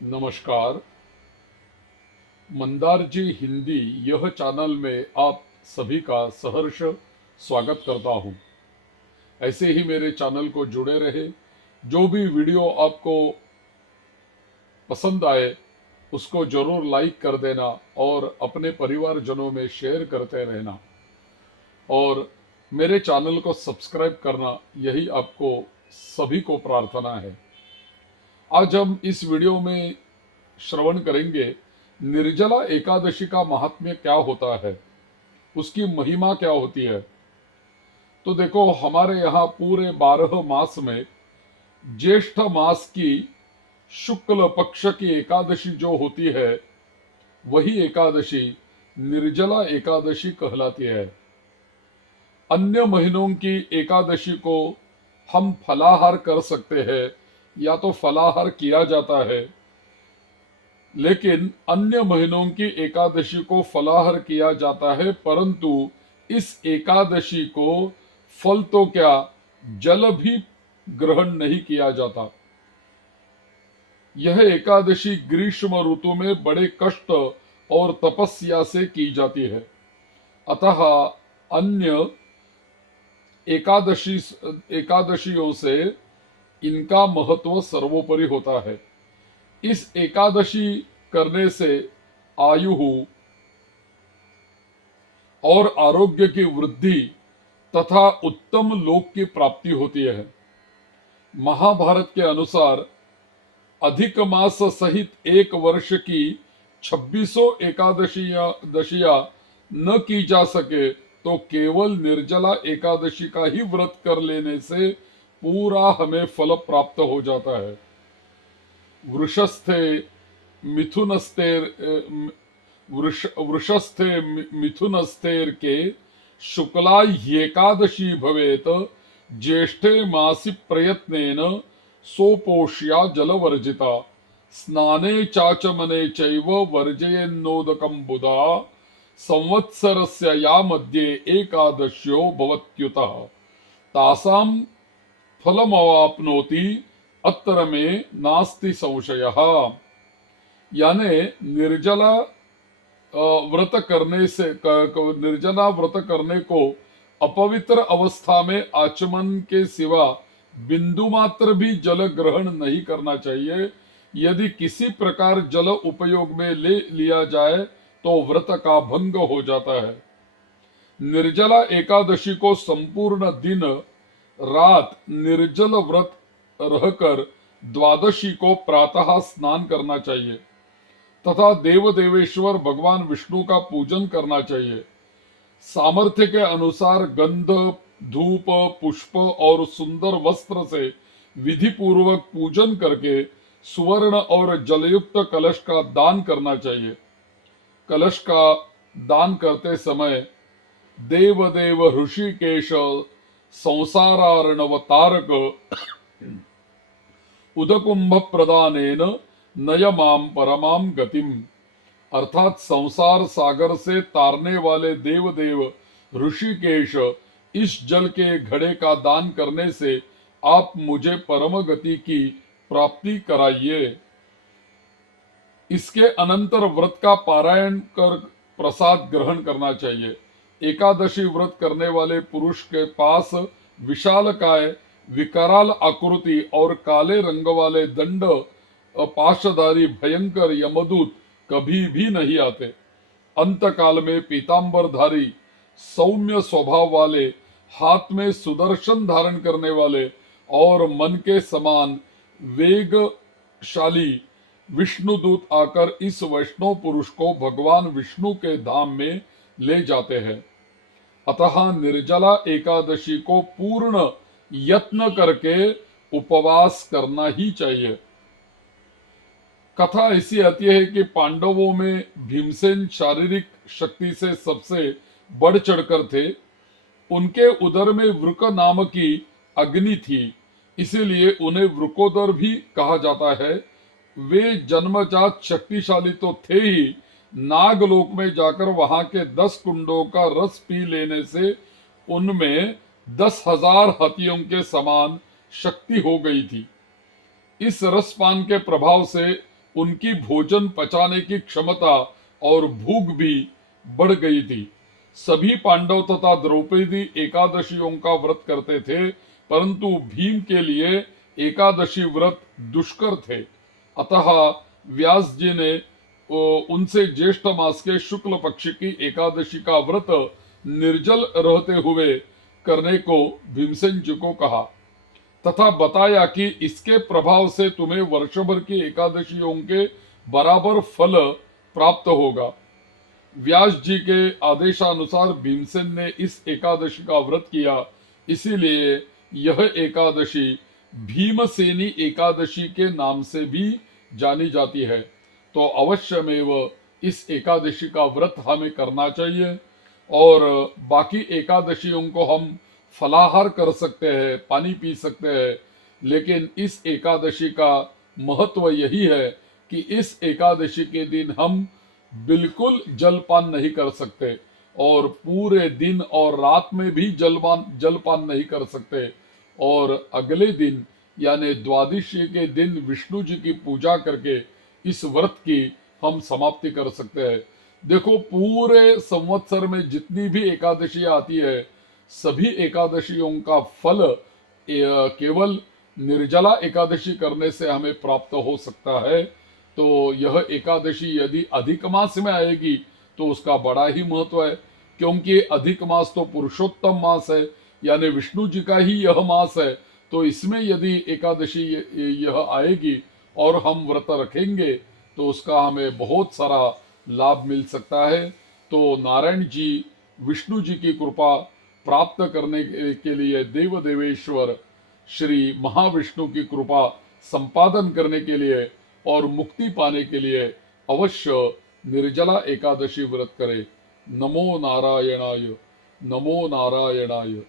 नमस्कार। मंदार जी हिंदी यह चैनल में आप सभी का सहर्ष स्वागत करता हूं। ऐसे ही मेरे चैनल को जुड़े रहे। जो भी वीडियो आपको पसंद आए उसको जरूर लाइक कर देना और अपने परिवारजनों में शेयर करते रहना और मेरे चैनल को सब्सक्राइब करना, यही आपको सभी को प्रार्थना है। आज हम इस वीडियो में श्रवण करेंगे निर्जला एकादशी का महात्म्य क्या होता है, उसकी महिमा क्या होती है। तो देखो, हमारे यहाँ पूरे 12 मास में ज्येष्ठ मास की शुक्ल पक्ष की एकादशी जो होती है, वही एकादशी निर्जला एकादशी कहलाती है। अन्य महीनों की एकादशी को हम फलाहार कर सकते हैं या तो फलाहार किया जाता है, लेकिन अन्य महीनों की एकादशी को फलाहार किया जाता है, परंतु इस एकादशी को फल तो क्या, जल भी ग्रहण नहीं किया जाता। यह एकादशी ग्रीष्म ऋतु में बड़े कष्ट और तपस्या से की जाती है। अतः अन्य एकादशी एकादशियों से इनका महत्व सर्वोपरि होता है। इस एकादशी करने से आयु और आरोग्य की वृद्धि तथा उत्तम लोक की प्राप्ति होती है। महाभारत के अनुसार अधिक मास सहित एक वर्ष की 2600 एकादशियां न की जा सके तो केवल निर्जला एकादशी का ही व्रत कर लेने से पूरा हमें फल प्राप्त हो जाता है। वृषस्थे मिथुनस्तेर वृषस्थे मिथुनस्तेर के शुक्ला ह्येकादशी भवेत ज्येष्ठे मासि प्रयत्नेन सोपोष्या जलवर्जिता स्नाने चाचमने चैव वर्जयेन्नोदकं बुधा संवत्सरस्य या मध्ये एकादश्यो भवत्युतः तासां फलमवाप्नोति अत्र में नास्ति संशयः। यानी निर्जला व्रत करने को अपवित्र अवस्था में आचमन के सिवा बिंदु मात्र भी जल ग्रहण नहीं करना चाहिए। यदि किसी प्रकार जल उपयोग में ले लिया जाए तो व्रत का भंग हो जाता है। निर्जला एकादशी को संपूर्ण दिन रात निर्जल व्रत रहकर द्वादशी को प्रातः स्नान करना चाहिए तथा देव देवेश्वर भगवान विष्णु का पूजन करना चाहिए। सामर्थ्य के अनुसार गंध, धूप, पुष्प और सुंदर वस्त्र से विधि पूर्वक पूजन करके सुवर्ण और जलयुक्त कलश का दान करना चाहिए। कलश का दान करते समय देव देव ऋषिकेश संसारार्णवतारक उदकुंभ प्रदानेन नयमाम परमाम गतिम, अर्थात संसार सागर से तारने वाले देव देव ऋषिकेश, इस जल के घड़े का दान करने से आप मुझे परम गति की प्राप्ति कराइए। इसके अनंतर व्रत का पारायण कर प्रसाद ग्रहण करना चाहिए। एकादशी व्रत करने वाले पुरुष के पास विशालकाय, विकराल आकृति और काले रंग वाले दंड पाशधारी भयंकर यमदूत कभी भी नहीं आते। अंत काल में पीतांबरधारी, सौम्य स्वभाव वाले, हाथ में सुदर्शन धारण करने वाले और मन के समान वेगशाली विष्णुदूत आकर इस वैष्णव पुरुष को भगवान विष्णु के धाम में ले जाते हैं। अतः निर्जला एकादशी को पूर्ण यत्न करके उपवास करना ही चाहिए। कथा ऐसी आती है कि पांडवों में भीमसेन शारीरिक शक्ति से सबसे बढ़ चढ़कर थे। उनके उदर में वृक नाम की अग्नि थी, इसीलिए उन्हें वृकोदर भी कहा जाता है। वे जन्मजात शक्तिशाली तो थे ही, नागलोक में जाकर वहां के 10 कुंडों का रस पी लेने से उनमें 10,000 हाथियों के समान शक्ति हो गई थी। इस रसपान के प्रभाव से उनकी भोजन पचाने की क्षमता और भूख भी बढ़ गई थी। सभी पांडव तथा द्रौपदी एकादशियों का व्रत करते थे, परंतु भीम के लिए एकादशी व्रत दुष्कर थे। अतः व्यास जी ने उनसे ज्येष्ठ मास के शुक्ल पक्ष की एकादशी का व्रत निर्जल रहते हुए करने को भीमसेन जी को कहा, तथा बताया कि इसके प्रभाव से तुम्हें वर्ष भर की एकादशियों के बराबर फल प्राप्त होगा। व्यास जी के आदेशानुसार भीमसेन ने इस एकादशी का व्रत किया, इसीलिए यह एकादशी भीमसेनी एकादशी के नाम से भी जानी जाती है। तो अवश्यमेव इस एकादशी का व्रत हमें करना चाहिए। और बाकी एकादशियों को हम फलाहार कर सकते हैं, पानी पी सकते हैं, लेकिन इस एकादशी का महत्व यही है कि इस एकादशी के दिन हम बिल्कुल जलपान नहीं कर सकते, और पूरे दिन और रात में भी जलपान नहीं कर सकते। और अगले दिन यानी द्वादशी के दिन विष्णु जी की पूजा करके इस व्रत की हम समाप्ति कर सकते हैं। देखो, पूरे संवत्सर में जितनी भी एकादशी आती है, सभी एकादशियों का फल केवल निर्जला एकादशी करने से हमें प्राप्त हो सकता है। तो यह एकादशी यदि अधिक मास में आएगी तो उसका बड़ा ही महत्व है, क्योंकि अधिक मास तो पुरुषोत्तम मास है, यानी विष्णु जी का ही यह मास है। तो इसमें यदि एकादशी यह आएगी और हम व्रत रखेंगे तो उसका हमें बहुत सारा लाभ मिल सकता है। तो नारायण जी, विष्णु जी की कृपा प्राप्त करने के लिए, देव देवेश्वर श्री महाविष्णु की कृपा संपादन करने के लिए और मुक्ति पाने के लिए अवश्य निर्जला एकादशी व्रत करें। नमो नारायणाय, नमो नारायणाय।